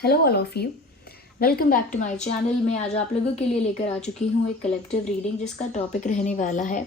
Hello all of you, welcome back to my channel. मैं आज आप लोगों के लिए लेकर आ चुकी हूँ एक कलेक्टिव रीडिंग जिसका टॉपिक रहने वाला है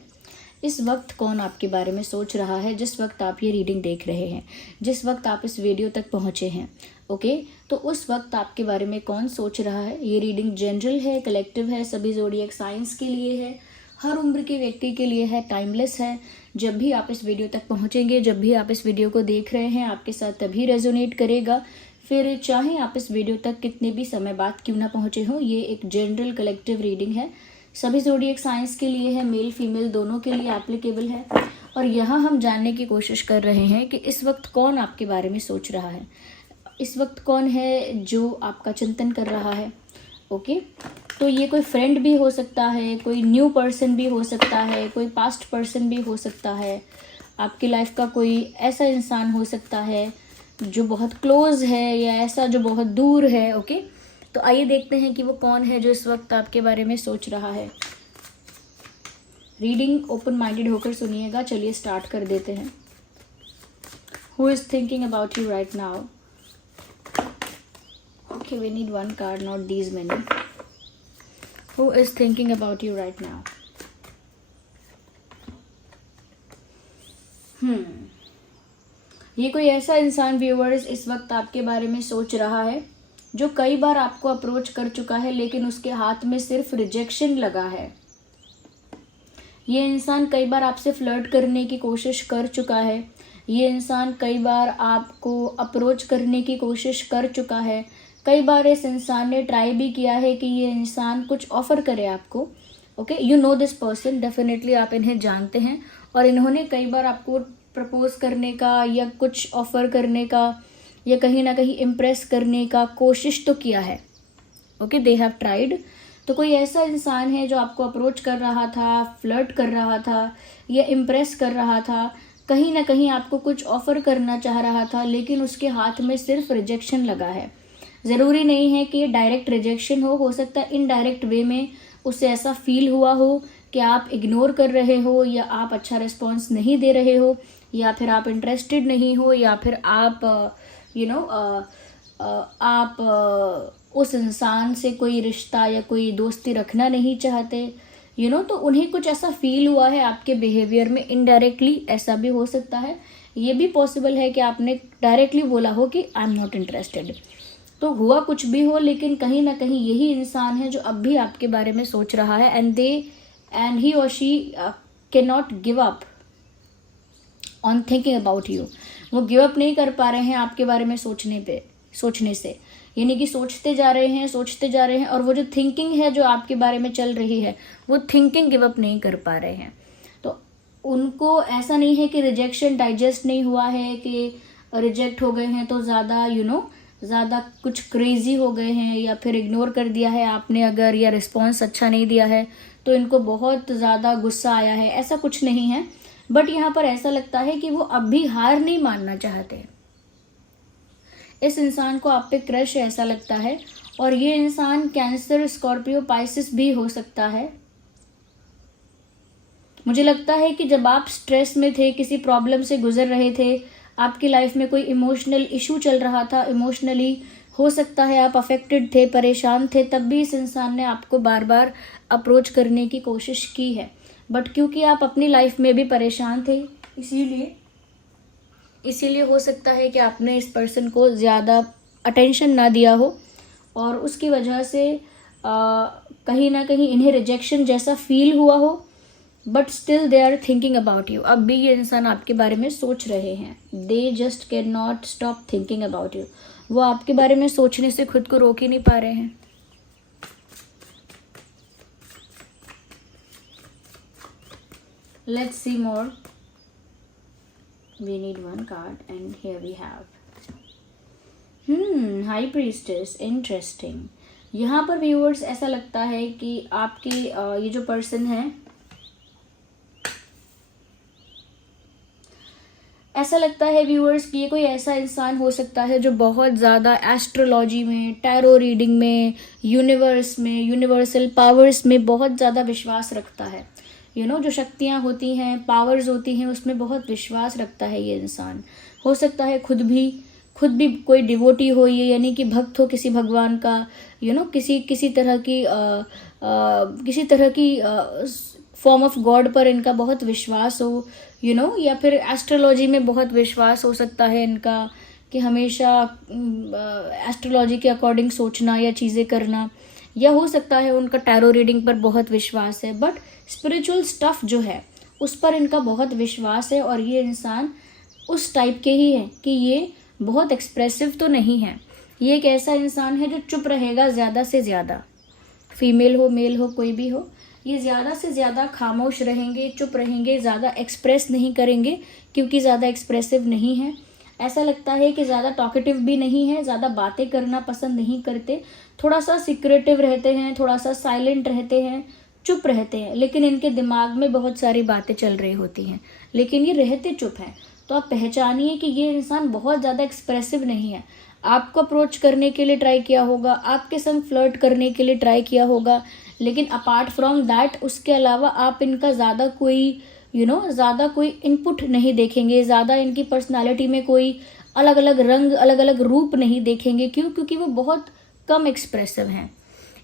इस वक्त कौन आपके बारे में सोच रहा है। जिस वक्त आप ये रीडिंग देख रहे हैं, जिस वक्त आप इस वीडियो तक पहुँचे हैं, ओके, तो उस वक्त आपके बारे में कौन सोच रहा है। ये रीडिंग जनरल है, कलेक्टिव है, सभी ज़ोडिएक साइंस के लिए है, हर उम्र के व्यक्ति के लिए है, टाइमलेस है। जब भी आप इस वीडियो तक पहुँचेंगे, जब भी आप इस वीडियो को देख रहे हैं, आपके साथ तभी रेजोनेट करेगा। फिर चाहे आप इस वीडियो तक कितने भी समय बाद क्यों ना पहुँचे हो, ये एक जनरल कलेक्टिव रीडिंग है, सभी ज़ोडिएक साइंस के लिए है, मेल फीमेल दोनों के लिए एप्लीकेबल है। और यहाँ हम जानने की कोशिश कर रहे हैं कि इस वक्त कौन आपके बारे में सोच रहा है, इस वक्त कौन है जो आपका चिंतन कर रहा है। ओके, तो ये कोई फ्रेंड भी हो सकता है, कोई न्यू पर्सन भी हो सकता है, कोई पास्ट पर्सन भी हो सकता है, आपकी लाइफ का कोई ऐसा इंसान हो सकता है जो बहुत क्लोज है या ऐसा जो बहुत दूर है। ओके, तो आइए देखते हैं कि वो कौन है जो इस वक्त आपके बारे में सोच रहा है। रीडिंग ओपन माइंडेड होकर सुनिएगा। चलिए स्टार्ट कर देते हैं। Who is thinking about you right now? Okay, we need one card, not these many. Who is thinking about you right now? ये कोई ऐसा इंसान व्यूअर्स इस वक्त आपके बारे में सोच रहा है जो कई बार आपको अप्रोच कर चुका है, लेकिन उसके हाथ में सिर्फ रिजेक्शन लगा है। ये इंसान कई बार आपसे फ्लर्ट करने की कोशिश कर चुका है, ये इंसान कई बार आपको अप्रोच करने की कोशिश कर चुका है, कई बार इस इंसान ने ट्राई भी किया है कि ये इंसान कुछ ऑफर करे आपको। Okay, you know this person, definitely आप इन्हें जानते हैं और इन्होंने कई बार आपको प्रपोज करने का या कुछ ऑफर करने का या कहीं ना कहीं इम्प्रेस करने का कोशिश तो किया है। Okay, they have tried. तो कोई ऐसा इंसान है जो आपको अप्रोच कर रहा था, फ्लर्ट कर रहा था या इम्प्रेस कर रहा था, कहीं ना कहीं आपको कुछ ऑफर करना चाह रहा था, लेकिन उसके हाथ में सिर्फ रिजेक्शन लगा है। ज़रूरी नहीं है कि ये डायरेक्ट रिजेक्शन हो सकता है इनडायरेक्ट वे में उसे ऐसा फील हुआ हो कि आप इग्नोर कर रहे हो या आप अच्छा रिस्पॉन्स नहीं दे रहे हो या फिर आप इंटरेस्टेड नहीं हो या फिर आप आप उस इंसान से कोई रिश्ता या कोई दोस्ती रखना नहीं चाहते, तो उन्हें कुछ ऐसा फील हुआ है आपके बिहेवियर में। इनडायरेक्टली ऐसा भी हो सकता है, ये भी पॉसिबल है कि आपने डायरेक्टली बोला हो कि आई एम नॉट इंटरेस्टेड। तो हुआ कुछ भी हो, लेकिन कहीं ना कहीं यही इंसान है जो अब भी आपके बारे में सोच रहा है एंड ही और she can not give up on thinking about you. वो गिव अप नहीं कर पा रहे हैं आपके बारे में सोचने से, यानी कि सोचते जा रहे हैं और वो जो थिंकिंग है जो आपके बारे में चल रही है, वो थिंकिंग गिव अप नहीं कर पा रहे हैं। तो उनको ऐसा नहीं है कि रिजेक्शन डाइजेस्ट नहीं हुआ है, कि रिजेक्ट हो गए हैं तो ज़्यादा ज़्यादा कुछ क्रेजी हो गए हैं या फिर इग्नोर कर दिया है आपने अगर, या रिस्पॉन्स अच्छा नहीं दिया है तो इनको बहुत ज़्यादा गुस्सा आया है, ऐसा कुछ नहीं है। बट यहाँ पर ऐसा लगता है कि वो अब भी हार नहीं मानना चाहते। इस इंसान को आप पे क्रश है ऐसा लगता है, और ये इंसान कैंसर, स्कॉर्पियो, पाइसिस भी हो सकता है। मुझे लगता है कि जब आप स्ट्रेस में थे, किसी प्रॉब्लम से गुजर रहे थे, आपकी लाइफ में कोई इमोशनल इशू चल रहा था, इमोशनली हो सकता है आप अफेक्टेड थे, परेशान थे, तब भी इस इंसान ने आपको बार बार अप्रोच करने की कोशिश की है। बट क्योंकि आप अपनी लाइफ में भी परेशान थे, इसीलिए हो सकता है कि आपने इस पर्सन को ज़्यादा अटेंशन ना दिया हो और उसकी वजह से कहीं ना कहीं इन्हें रिजेक्शन जैसा फील हुआ हो। But still they are thinking about you. अब भी ये इंसान आपके बारे में सोच रहे हैं। They just can not stop thinking about you. वो आपके बारे में सोचने से खुद को रोक ही नहीं पा रहे हैं। Let's see more. We need one card and here we have High Priestess. Interesting. यहाँ पर व्यूअर्स ऐसा लगता है कि आपकी ये जो पर्सन है, ऐसा लगता है व्यूअर्स कि ये कोई ऐसा इंसान हो सकता है जो बहुत ज़्यादा एस्ट्रोलॉजी में, टैरो रीडिंग में, यूनिवर्स में, यूनिवर्सल पावर्स में बहुत ज़्यादा विश्वास रखता है। जो शक्तियाँ होती हैं, पावर्स होती हैं, उसमें बहुत विश्वास रखता है ये इंसान। हो सकता है खुद भी खुद भी कोई डिवोटी हो, ये यानी कि भक्त हो किसी भगवान का, किसी तरह की फॉर्म ऑफ गॉड पर इनका बहुत विश्वास हो, या फिर एस्ट्रोलॉजी में बहुत विश्वास हो सकता है इनका, कि हमेशा एस्ट्रोलॉजी के अकॉर्डिंग सोचना या चीज़ें करना, या हो सकता है उनका टैरो रीडिंग पर बहुत विश्वास है। बट स्पिरिचुअल स्टफ जो है उस पर इनका बहुत विश्वास है, और ये इंसान उस टाइप के ही है कि ये बहुत एक्सप्रेसिव तो नहीं है। ये एक ऐसा इंसान है जो चुप रहेगा ज़्यादा से ज़्यादा, फीमेल हो मेल हो कोई भी हो, ये ज़्यादा से ज़्यादा खामोश रहेंगे, चुप रहेंगे, ज़्यादा एक्सप्रेस नहीं करेंगे क्योंकि ज़्यादा एक्सप्रेसिव नहीं है। ऐसा लगता है कि ज़्यादा टॉकेटिव भी नहीं है, ज़्यादा बातें करना पसंद नहीं करते, थोड़ा सा सिक्रेटिव रहते हैं, थोड़ा सा साइलेंट रहते हैं, चुप रहते हैं, लेकिन इनके दिमाग में बहुत सारी बातें चल रही होती हैं, लेकिन ये रहते चुप हैं। तो आप पहचानिए कि ये इंसान बहुत ज़्यादा एक्सप्रेसिव नहीं है। आपको अप्रोच करने के लिए ट्राई किया होगा, आपके संग फ्लर्ट करने के लिए ट्राई किया होगा, लेकिन अपार्ट फ्रॉम दैट उसके अलावा आप इनका ज़्यादा कोई ज़्यादा कोई इनपुट नहीं देखेंगे, ज़्यादा इनकी पर्सनालिटी में कोई अलग अलग रंग, अलग अलग रूप नहीं देखेंगे। क्यों? क्योंकि वो बहुत कम एक्सप्रेसिव हैं।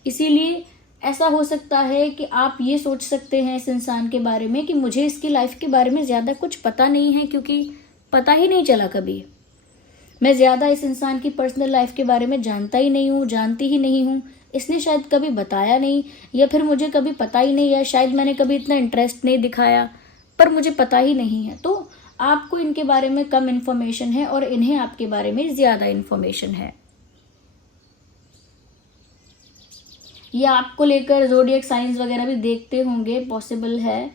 इसीलिए ऐसा हो सकता है कि आप ये सोच सकते हैं इस इंसान के बारे में कि मुझे इसकी लाइफ के बारे में ज़्यादा कुछ पता नहीं है, क्योंकि पता ही नहीं चला कभी। मैं ज़्यादा इस इंसान की पर्सनल लाइफ के बारे में जानता ही नहीं हूँ, जानती ही नहीं हूँ, इसने शायद कभी बताया नहीं, या फिर मुझे कभी पता ही नहीं, या शायद मैंने कभी इतना इंटरेस्ट नहीं दिखाया, पर मुझे पता ही नहीं है। तो आपको इनके बारे में कम इन्फॉर्मेशन है और इन्हें आपके बारे में ज़्यादा इन्फॉर्मेशन है। ये आपको लेकर ज़ोडिएक साइंस वगैरह भी देखते होंगे, पॉसिबल है।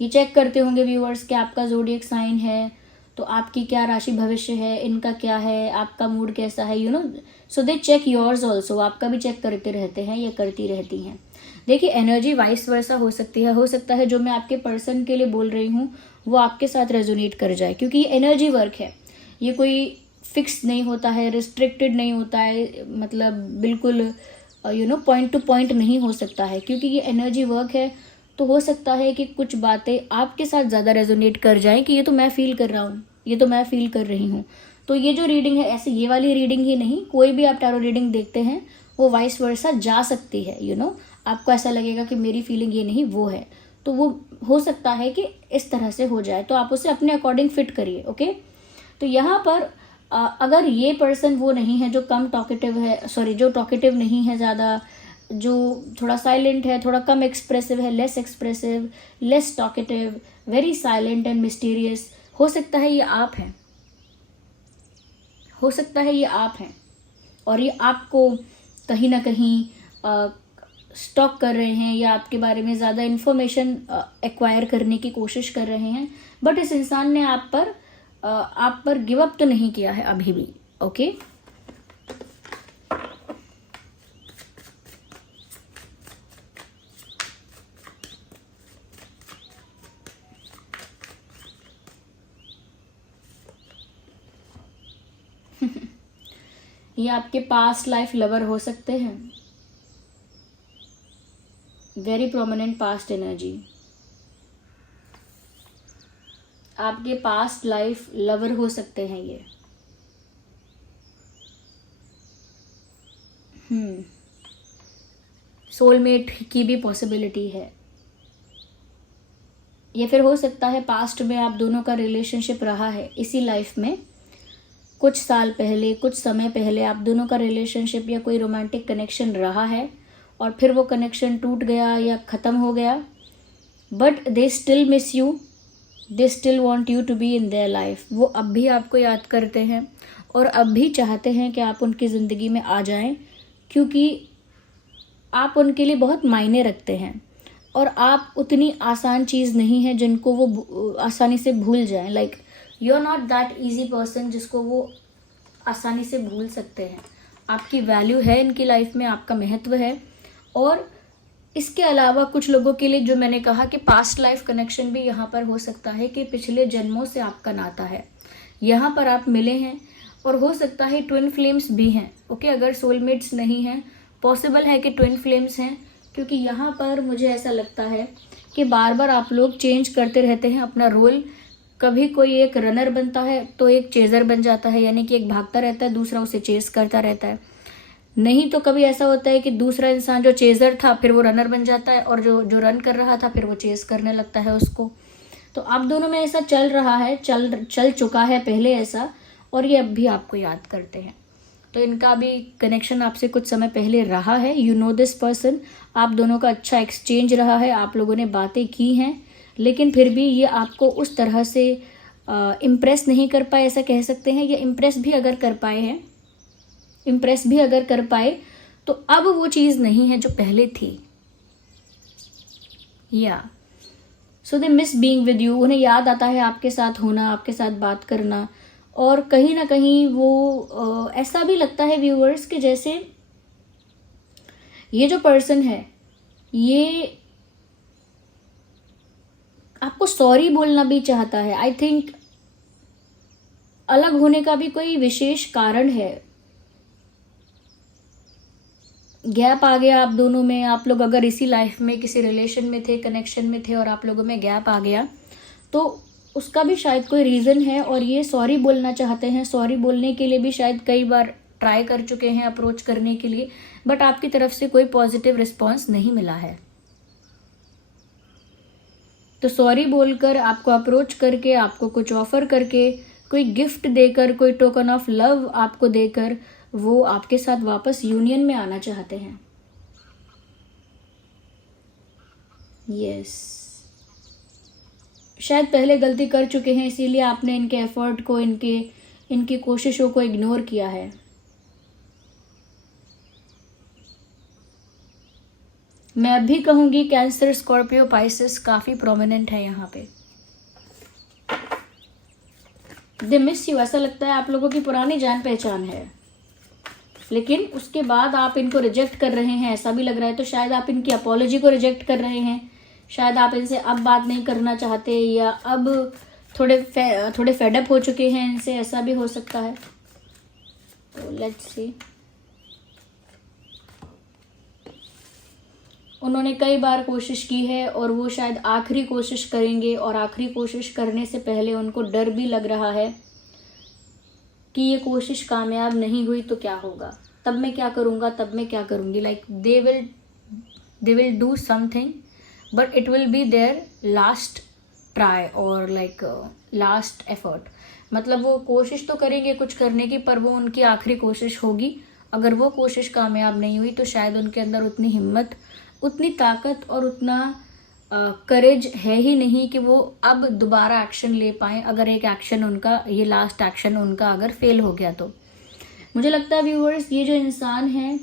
ये चेक करते होंगे व्यूअर्स कि आपका ज़ोडिएक साइन है तो आपकी क्या राशि भविष्य है, इनका क्या है, आपका मूड कैसा है, सो दे चेक योर्स ऑल्सो। आपका भी चेक करते रहते हैं या करती रहती हैं। देखिए, एनर्जी वाइस वर्सा हो सकती है। हो सकता है जो मैं आपके पर्सन के लिए बोल रही हूँ वो आपके साथ रेजोनेट कर जाए, क्योंकि ये एनर्जी वर्क है। ये कोई फिक्स नहीं होता है, रिस्ट्रिक्टेड नहीं होता है, मतलब बिल्कुल पॉइंट टू पॉइंट नहीं हो सकता है, क्योंकि ये एनर्जी वर्क है। तो हो सकता है कि कुछ बातें आपके साथ ज़्यादा रेजोनेट कर जाएं कि ये तो मैं फील कर रहा हूँ, ये तो मैं फील कर रही हूँ। तो ये जो रीडिंग है, ऐसे ये वाली रीडिंग ही नहीं, कोई भी आप टैरो रीडिंग देखते हैं वो वाइस वर्सा जा सकती है। आपको ऐसा लगेगा कि मेरी फीलिंग ये नहीं वो है, तो वो हो सकता है कि इस तरह से हो जाए, तो आप उसे अपने अकॉर्डिंग फिट करिए। ओके, तो यहाँ पर अगर ये पर्सन वो नहीं है जो कम टॉकेटिव है, जो टॉकेटिव नहीं है ज़्यादा, जो थोड़ा साइलेंट है, थोड़ा कम एक्सप्रेसिव है, less expressive, less talkative, very silent and mysterious, हो सकता है ये आप हैं, हो सकता है ये आप हैं, और ये आपको कहीं ना कहीं स्टॉक कर रहे हैं या आपके बारे में ज़्यादा इन्फॉर्मेशन एक्वायर करने की कोशिश कर रहे हैं। बट इस इंसान ने आप पर गिव अप तो नहीं किया है अभी भी। ओके, ये आपके पास्ट लाइफ लवर हो सकते हैं, वेरी प्रोमिनेंट पास्ट एनर्जी। आपके पास्ट लाइफ लवर हो सकते हैं ये। सोलमेट की भी पॉसिबिलिटी है। ये फिर हो सकता है पास्ट में आप दोनों का रिलेशनशिप रहा है, इसी लाइफ में कुछ साल पहले, कुछ समय पहले आप दोनों का रिलेशनशिप या कोई रोमांटिक कनेक्शन रहा है, और फिर वो कनेक्शन टूट गया या ख़त्म हो गया। But they still miss you, they still want you to be in their life. वो अब भी आपको याद करते हैं और अब भी चाहते हैं कि आप उनकी ज़िंदगी में आ जाएं, क्योंकि आप उनके लिए बहुत मायने रखते हैं, और आप उतनी आसान चीज़ नहीं है जिनको वो आसानी से भूल जाएं। Like you are not that easy person जिसको वो आसानी से भूल सकते हैं। आपकी वैल्यू है इनकी लाइफ में, आपका महत्व है। और इसके अलावा कुछ लोगों के लिए जो मैंने कहा कि पास्ट लाइफ कनेक्शन भी यहाँ पर हो सकता है कि पिछले जन्मों से आपका नाता है, यहाँ पर आप मिले हैं, और हो सकता है ट्विन फ्लेम्स भी हैं। ओके, अगर सोलमेट्स नहीं हैं, पॉसिबल है कि ट्विन फ्लेम्स हैं, क्योंकि यहाँ पर मुझे ऐसा लगता है कि बार बार आप लोग चेंज करते रहते हैं अपना रोल, कभी कोई एक रनर बनता है तो एक चेजर बन जाता है, यानी कि एक भागता रहता है, दूसरा उसे चेस करता रहता है। नहीं तो कभी ऐसा होता है कि दूसरा इंसान जो चेजर था फिर वो रनर बन जाता है, और जो जो रन कर रहा था फिर वो चेस करने लगता है उसको। तो आप दोनों में ऐसा चल रहा है, चल चुका है पहले ऐसा, और ये अब भी आपको याद करते हैं। तो इनका भी कनेक्शन आपसे कुछ समय पहले रहा है। यू नो दिस पर्सन, आप दोनों का अच्छा एक्सचेंज रहा है, आप लोगों ने बातें की हैं, लेकिन फिर भी ये आपको उस तरह से इम्प्रेस नहीं कर पाए, ऐसा कह सकते हैं। या इम्प्रेस भी अगर कर पाए हैं, इम्प्रेस भी अगर कर पाए तो अब वो चीज़ नहीं है जो पहले थी। या so they miss being with you, उन्हें याद आता है आपके साथ होना, आपके साथ बात करना। और कहीं ना कहीं वो ऐसा भी लगता है व्यूअर्स कि जैसे ये जो पर्सन है ये आपको सॉरी बोलना भी चाहता है। आई थिंक अलग होने का भी कोई विशेष कारण है। गैप आ गया आप दोनों में, आप लोग अगर इसी लाइफ में किसी रिलेशन में थे, कनेक्शन में थे, और आप लोगों में गैप आ गया तो उसका भी शायद कोई रीज़न है, और ये सॉरी बोलना चाहते हैं। सॉरी बोलने के लिए भी शायद कई बार ट्राई कर चुके हैं अप्रोच करने के लिए, बट आपकी तरफ से कोई पॉजिटिव रिस्पॉन्स नहीं मिला है। तो सॉरी बोलकर, आपको अप्रोच करके, आपको कुछ ऑफर करके, कोई गिफ्ट देकर, कोई टोकन ऑफ लव आपको देकर वो आपके साथ वापस यूनियन में आना चाहते हैं। यस, शायद पहले गलती कर चुके हैं, इसीलिए आपने इनके एफर्ट को, इनकी कोशिशों को इग्नोर किया है। मैं अब भी कहूंगी कैंसर, स्कॉर्पियो, पाइसेस काफी प्रोमिनेंट है यहाँ पे। दे मिस यू, ऐसा लगता है आप लोगों की पुरानी जान पहचान है, लेकिन उसके बाद आप इनको रिजेक्ट कर रहे हैं, ऐसा भी लग रहा है। तो शायद आप इनकी अपॉलॉजी को रिजेक्ट कर रहे हैं, शायद आप इनसे अब बात नहीं करना चाहते, या अब थोड़े फेडअप हो चुके हैं इनसे, ऐसा भी हो सकता है। तो लेट्स सी। उन्होंने कई बार कोशिश की है और वो शायद आखिरी कोशिश करेंगे, और आखिरी कोशिश करने से पहले उनको डर भी लग रहा है कि ये कोशिश कामयाब नहीं हुई तो क्या होगा, तब मैं क्या करूँगा, तब मैं क्या करूँगी। Like they will do something, but it will be their last try और लाइक लास्ट एफर्ट। मतलब वो कोशिश तो करेंगे कुछ करने की, पर वो उनकी आखिरी कोशिश होगी। अगर वो कोशिश कामयाब नहीं हुई तो शायद उनके अंदर उतनी हिम्मत, उतनी ताकत और उतना करेज है ही नहीं कि वो अब दोबारा एक्शन ले पाए, अगर एक एक्शन उनका, ये लास्ट एक्शन उनका अगर फेल हो गया तो। मुझे लगता है व्यूअर्स, ये जो इंसान है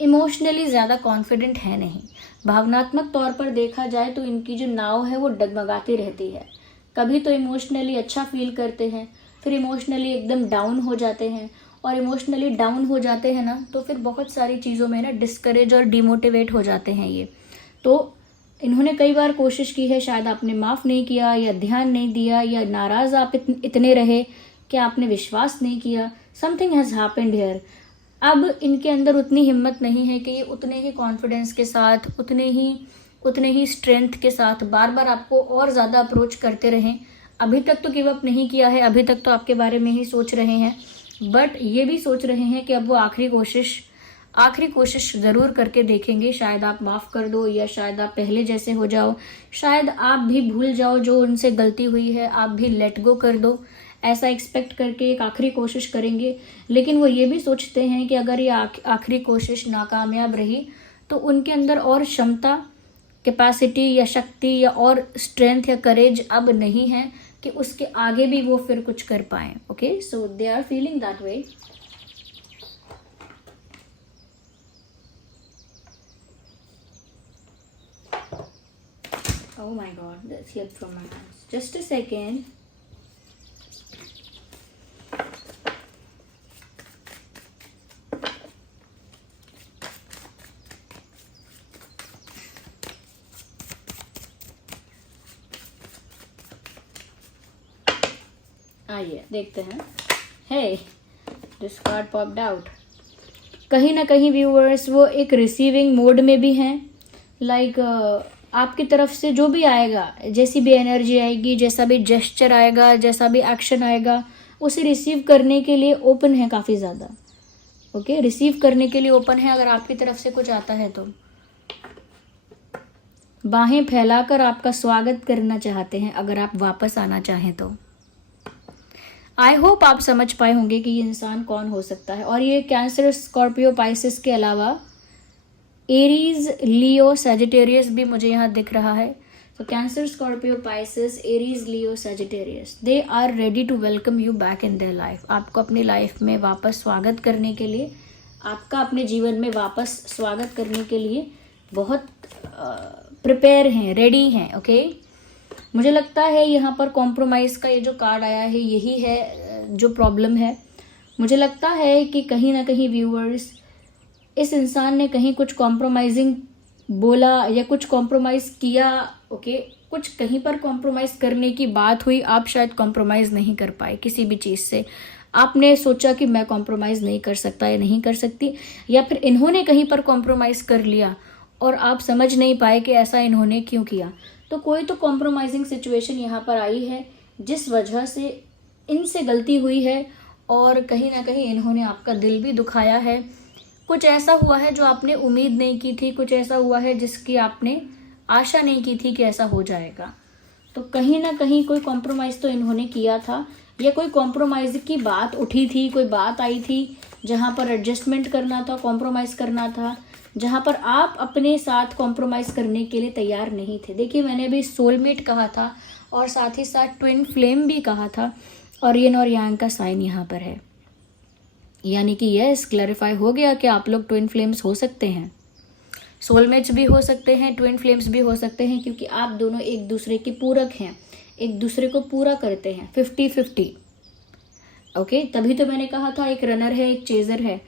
इमोशनली ज़्यादा कॉन्फिडेंट है नहीं। भावनात्मक तौर पर देखा जाए तो इनकी जो नाव है वो डगमगाती रहती है। कभी तो इमोशनली अच्छा फील करते हैं, फिर इमोशनली एकदम डाउन हो जाते हैं, और इमोशनली डाउन हो जाते हैं ना तो फिर बहुत सारी चीज़ों में ना डिस्करेज और डिमोटिवेट हो जाते हैं ये। तो इन्होंने कई बार कोशिश की है, शायद आपने माफ़ नहीं किया, या ध्यान नहीं दिया, या नाराज़ आप इतने रहे कि आपने विश्वास नहीं किया। Something has happened here. अब इनके अंदर उतनी हिम्मत नहीं है कि ये उतने ही कॉन्फिडेंस के साथ, उतने ही स्ट्रेंथ के साथ बार बार आपको और ज़्यादा अप्रोच करते रहें। अभी तक तो गिव अप नहीं किया है, अभी तक तो आपके बारे में ही सोच रहे हैं, बट ये भी सोच रहे हैं कि अब वो आखिरी कोशिश ज़रूर करके देखेंगे। शायद आप माफ़ कर दो, या शायद आप पहले जैसे हो जाओ, शायद आप भी भूल जाओ जो उनसे गलती हुई है, आप भी लेट गो कर दो, ऐसा एक्सपेक्ट करके एक आखिरी कोशिश करेंगे। लेकिन वो ये भी सोचते हैं कि अगर ये आखिरी कोशिश नाकामयाब रही तो उनके अंदर और क्षमता, कैपेसिटी या शक्ति या और स्ट्रेंथ या करेज अब नहीं है कि उसके आगे भी वो फिर कुछ कर पाएं। Okay, so they are feeling that way. Oh my god, that slipped from my hands. Just a second. आइए देखते हैं। Hey, this card popped out. कहीं ना कहीं व्यूअर्स वो एक रिसीविंग मोड में भी हैं। लाइक आपकी तरफ से जो भी आएगा, जैसी भी एनर्जी आएगी, जैसा भी जेस्चर आएगा, जैसा भी एक्शन आएगा, उसे रिसीव करने के लिए ओपन है काफ़ी ज़्यादा। ओके, रिसीव करने के लिए ओपन है। अगर आपकी तरफ से कुछ आता है तो बाहें फैलाकर आपका स्वागत करना चाहते हैं, अगर आप वापस आना चाहें तो। आई होप आप समझ पाए होंगे कि ये इंसान कौन हो सकता है। और ये कैंसर, स्कॉर्पियो, पाइसिस के अलावा एरीज, लियो, सैजिटेरियस भी मुझे यहाँ दिख रहा है। तो Cancer, Scorpio, Pisces, Aries, Leo, Sagittarius, they are ready to welcome you back in their life. आपको अपनी लाइफ में वापस स्वागत करने के लिए, आपका अपने जीवन में वापस स्वागत करने के लिए बहुत प्रिपेयर हैं, रेडी हैं। ओके, मुझे लगता है यहाँ पर कॉम्प्रोमाइज़ का ये जो कार्ड आया है, यही है जो प्रॉब्लम है। मुझे लगता है कि कहीं ना कहीं व्यूअर्स, इस इंसान ने कहीं कुछ कॉम्प्रोमाइजिंग बोला या कुछ कॉम्प्रोमाइज़ किया। ओके, कुछ कहीं पर कॉम्प्रोमाइज़ करने की बात हुई, आप शायद कॉम्प्रोमाइज़ नहीं कर पाए किसी भी चीज़ से। आपने सोचा कि मैं कॉम्प्रोमाइज़ नहीं कर सकता या नहीं कर सकती, या फिर इन्होंने कहीं पर कॉम्प्रोमाइज़ कर लिया और आप समझ नहीं पाए कि ऐसा इन्होंने क्यों किया। तो कोई तो कॉम्प्रोमाइजिंग सिचुएशन यहाँ पर आई है, जिस वजह से इनसे गलती हुई है और कहीं ना कहीं इन्होंने आपका दिल भी दुखाया है। कुछ ऐसा हुआ है जो आपने उम्मीद नहीं की थी, कुछ ऐसा हुआ है जिसकी आपने आशा नहीं की थी कि ऐसा हो जाएगा। तो कहीं ना कहीं कोई कॉम्प्रोमाइज़ तो इन्होंने किया था, या कोई कॉम्प्रोमाइज़ की बात उठी थी, कोई बात आई थी जहाँ पर एडजस्टमेंट करना था, कॉम्प्रोमाइज़ करना था, जहाँ पर आप अपने साथ कॉम्प्रोमाइज़ करने के लिए तैयार नहीं थे। देखिए, मैंने अभी सोलमेट कहा था और साथ ही साथ ट्विन फ्लेम भी कहा था, और यिन और यांग का साइन यहाँ पर है। यानी कि यस, क्लैरिफाई हो गया कि आप लोग ट्विन फ्लेम्स हो सकते हैं, सोलमेट्स भी हो सकते हैं, ट्विन फ्लेम्स भी हो सकते हैं, क्योंकि आप दोनों एक दूसरे के पूरक हैं, एक दूसरे को पूरा करते हैं, 50-50। ओके, तभी तो मैंने कहा था एक रनर है, एक चेजर है।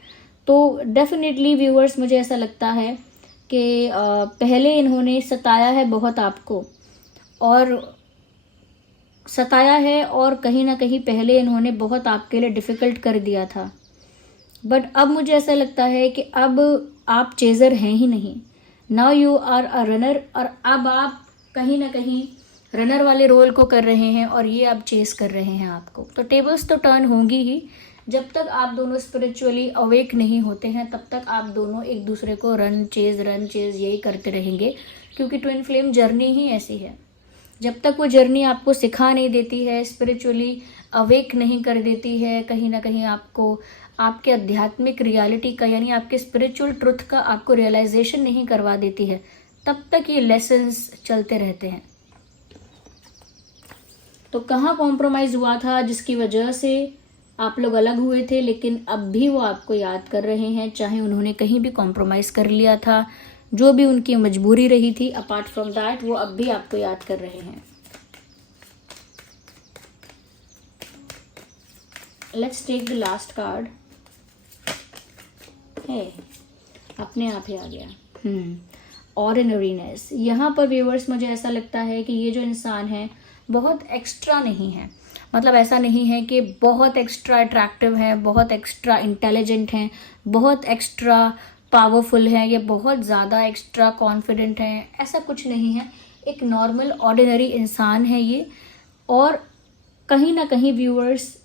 तो डेफिनेटली व्यूअर्स, मुझे ऐसा लगता है कि पहले इन्होंने सताया है बहुत आपको, और सताया है, और कहीं ना कहीं पहले इन्होंने बहुत आपके लिए डिफ़िकल्ट कर दिया था। बट अब मुझे ऐसा लगता है कि अब आप चेज़र हैं ही नहीं, now you are a runner, और अब आप कहीं ना कहीं रनर वाले रोल को कर रहे हैं और ये आप चेस कर रहे हैं आपको। तो टेबल्स तो टर्न होंगी ही। जब तक आप दोनों स्पिरिचुअली अवेक नहीं होते हैं, तब तक आप दोनों एक दूसरे को रन चेज यही करते रहेंगे, क्योंकि ट्विन फ्लेम जर्नी ही ऐसी है। जब तक वो जर्नी आपको सिखा नहीं देती है, स्पिरिचुअली अवेक नहीं कर देती है, कहीं ना कहीं आपको आपके आध्यात्मिक रियलिटी का, यानी आपके स्पिरिचुअल ट्रुथ का आपको रियलाइजेशन नहीं करवा देती है, तब तक ये लेसन्स चलते रहते हैं। तो कहाँ कॉम्प्रोमाइज़ हुआ था जिसकी वजह से आप लोग अलग हुए थे, लेकिन अब भी वो आपको याद कर रहे हैं, चाहे उन्होंने कहीं भी कॉम्प्रोमाइज़ कर लिया था, जो भी उनकी मजबूरी रही थी, अपार्ट फ्रॉम दैट वो अब भी आपको याद कर रहे हैं। Let's take the last card. है, अपने आप ही आ गया। ऑर्डिनरीनेस। यहाँ पर व्यूअर्स, मुझे ऐसा लगता है कि ये जो इंसान है बहुत एक्स्ट्रा नहीं है। मतलब ऐसा नहीं है कि बहुत एक्स्ट्रा अट्रैक्टिव है, बहुत एक्स्ट्रा इंटेलिजेंट हैं, बहुत एक्स्ट्रा पावरफुल है, या बहुत ज़्यादा एक्स्ट्रा कॉन्फिडेंट हैं, ऐसा कुछ नहीं है। एक नॉर्मल ऑर्डिनरी इंसान है ये। और कहीं ना कहीं व्यूअर्स,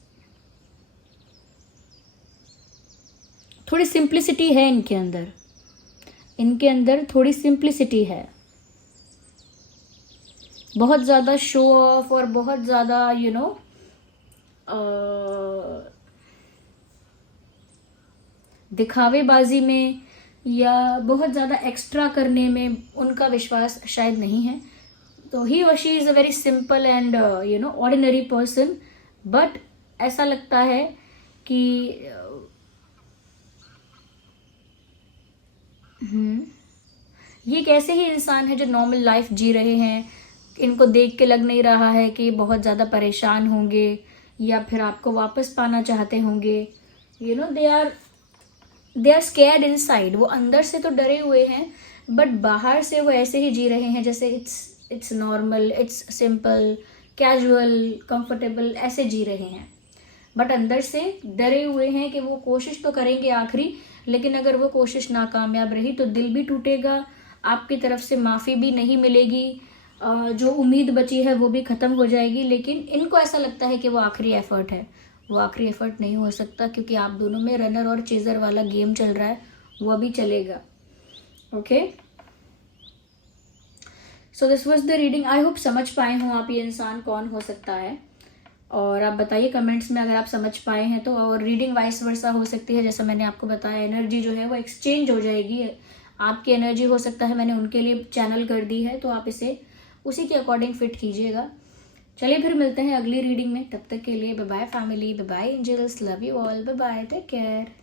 थोड़ी सिंप्लिसिटी है इनके अंदर थोड़ी सिंप्लिसिटी है। बहुत ज़्यादा शो ऑफ और बहुत ज़्यादा दिखावेबाजी में या बहुत ज़्यादा एक्स्ट्रा करने में उनका विश्वास शायद नहीं है। तो ही और she is a very simple and ordinary person. But ऐसा लगता है कि ये एक ऐसे ही इंसान है जो नॉर्मल लाइफ जी रहे हैं। इनको देख के लग नहीं रहा है कि बहुत ज़्यादा परेशान होंगे या फिर आपको वापस पाना चाहते होंगे। They are scared inside. वो अंदर से तो डरे हुए हैं, बट बाहर से वो ऐसे ही जी रहे हैं जैसे it's normal, it's simple, casual, comfortable, ऐसे जी रहे हैं। बट अंदर से डरे हुए हैं कि वो कोशिश तो करेंगे आखिरी, लेकिन अगर वो कोशिश नाकामयाब रही तो दिल भी टूटेगा, आपकी तरफ से माफ़ी भी नहीं मिलेगी, जो उम्मीद बची है वो भी ख़त्म हो जाएगी। लेकिन इनको ऐसा लगता है कि वो आखिरी एफर्ट है, वो आखिरी एफर्ट नहीं हो सकता, क्योंकि आप दोनों में रनर और चेज़र वाला गेम चल रहा है, वो अभी चलेगा। Okay, so this was the reading. I hope समझ पाए हों आप ये इंसान कौन हो सकता है, और आप बताइए कमेंट्स में अगर आप समझ पाए हैं तो। और रीडिंग वाइस वर्सा हो सकती है, जैसा मैंने आपको बताया, एनर्जी जो है वो एक्सचेंज हो जाएगी। आपकी एनर्जी हो सकता है मैंने उनके लिए चैनल कर दी है, तो आप इसे उसी के अकॉर्डिंग फिट कीजिएगा। चलिए फिर मिलते हैं अगली रीडिंग में, तब तक के लिए bye bye family, bye bye angels, love you all, bye bye, take care.